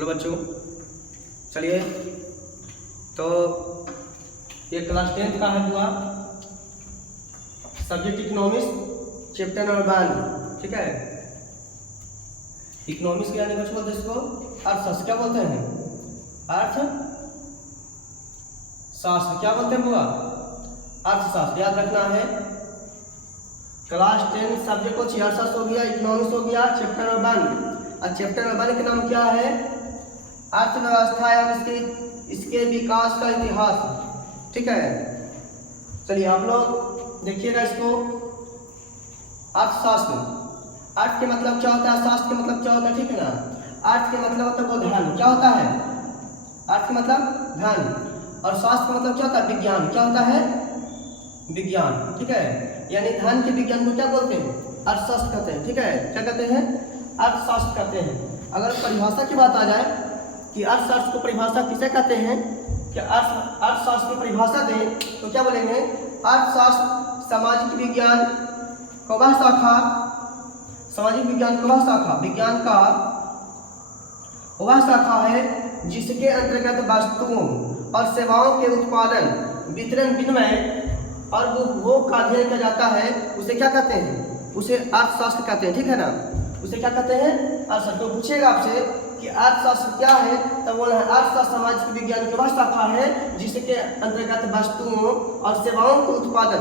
Hello बच्चों, चलिए तो ये क्लास 10th का है हुआ सब्जेक्ट इकोनॉमिक्स चैप्टर नंबर 1। ठीक है, इकोनॉमिक्स यानी कुछ बोलते हैं इसको अर्थशास्त्र। क्या बोलते हैं? अर्थशास्त्र। क्या बोलते हैं बुआ? अर्थशास्त्र। याद रखना है क्लास 10 सब्जेक्ट को अर्थशास्त्र हो गया, इकोनॉमिक्स हो गया, चैप्टर नंबर 1। और चैप्टर नंबर 1 का नाम क्या है? अर्थव्यवस्था एवं इसके विकास का इतिहास। ठीक है, चलिए आप लोग देखिएगा इसको। अर्थशास्त्र, अर्थ के मतलब क्या होता है, शास्त्र के मतलब क्या होता है? ठीक है ना, अर्थ के मतलब होता है वो धन। क्या होता है? अर्थ के मतलब धन, और शास्त्र का मतलब क्या होता है? विज्ञान। क्या होता है? विज्ञान। ठीक है, यानी धन के विज्ञान को क्या बोलते हैं? अर्थशास्त्र कहते हैं। ठीक है, क्या कहते हैं? अर्थशास्त्र कहते हैं। अगर परिभाषा की बात आ जाए कि अर्थशास्त्र को परिभाषा किसे कहते हैं, कि अर्थशास्त्र की परिभाषा दें तो क्या बोलेंगे? अर्थशास्त्र सामाजिक विज्ञान का वह शाखा, सामाजिक विज्ञान का वह शाखा, विज्ञान का वह शाखा है जिसके अंतर्गत वस्तुओं और सेवाओं के उत्पादन, वितरण, विनिमय और उपभोग का अध्ययन किया जाता है। उसे क्या कहते हैं? उसे अर्थशास्त्र कहते हैं। ठीक है ना, उसे क्या कहते हैं? अर्थशास्त्र। तो पूछेगा आपसे कि अर्थशास्त्र क्या है, तब बोला है अर्थशास्त्र सामाजिक विज्ञान की वह शाखा है जिसके अंतर्गत वस्तुओं और सेवाओं के उत्पादन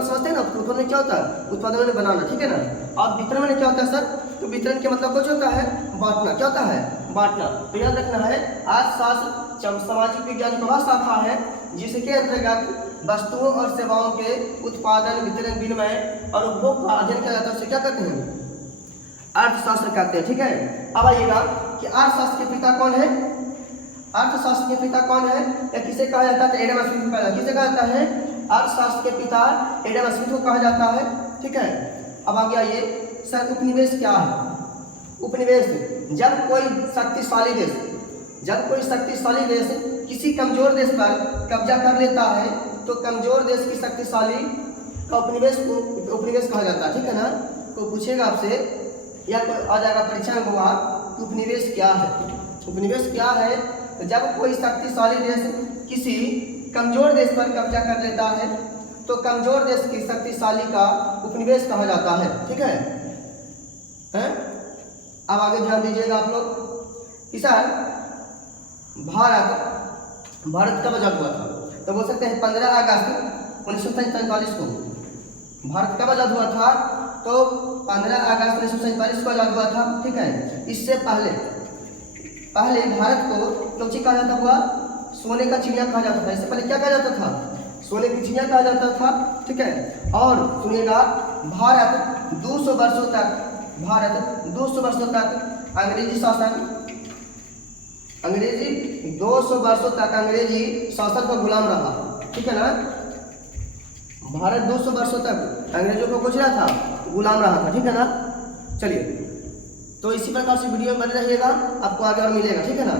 समझते हैं ना, उत्पादन क्या होता है? उत्पादन में बनाना। ठीक है ना, और वितरण में क्या होता है सर? तो वितरण के मतलब कुछ होता है बांटना। क्या होता है? बांटना। तो याद रखना है अर्थशास्त्र सामाजिक विज्ञान की वह शाखा है जिसके अंतर्गत वस्तुओं और सेवाओं के उत्पादन, वितरण, विनिमय और उपभोग का अध्ययन किया जाता है। उसे क्या कहते हैं? अर्थशास्त्र कहते हैं। ठीक है, अब आइएगा कि अर्थशास्त्र के पिता कौन है? अर्थशास्त्र के पिता कौन है या किसे कहा जाता है? एडम स्मिथ को कहा जाता है। किसे कहा जाता है? अर्थशास्त्र के पिता एडम स्मिथ को कहा जाता है। ठीक है, अब आ गया ये सर उपनिवेश क्या है? उपनिवेश जब कोई शक्तिशाली देश किसी कमजोर देश पर कब्जा कर लेता है तो कमजोर देश की शक्तिशाली का उपनिवेश कहा जाता है। ठीक है ना, तो पूछेगा आपसे या आ जाएगा परीक्षा में हुआ कि उपनिवेश क्या है? उपनिवेश क्या है? तो जब कोई शक्तिशाली देश किसी कमजोर देश पर कब्जा कर लेता है तो कमजोर देश की शक्तिशाली का उपनिवेश कहा जाता है। ठीक है, अब आगे ध्यान दीजिएगा आप लोग कि सर भारत कब आजाद हुआ था? तो बोल सकते हैं 15 अगस्त 1947 को। भारत कब आजाद हुआ था? तो 15 अगस्त 1947 को आजाद हुआ था। ठीक है, इससे पहले भारत को क्या कहा जाता हुआ? सोने का चिड़िया कहा जाता था। इससे पहले क्या कहा जाता था? सोने की चिड़िया कहा जाता था। ठीक है, और सुनिएगा भारत 200 वर्षों तक अंग्रेजी शासन, 200 वर्षों तक अंग्रेजी शासन का गुलाम रहा। ठीक है ना, भारत 200 वर्षों तक अंग्रेजों को कुछ रहा था, गुलाम रहा था। ठीक है ना, चलिए तो इसी प्रकार से वीडियो में बने रहिएगा, आपको आगे और मिलेगा। ठीक है ना।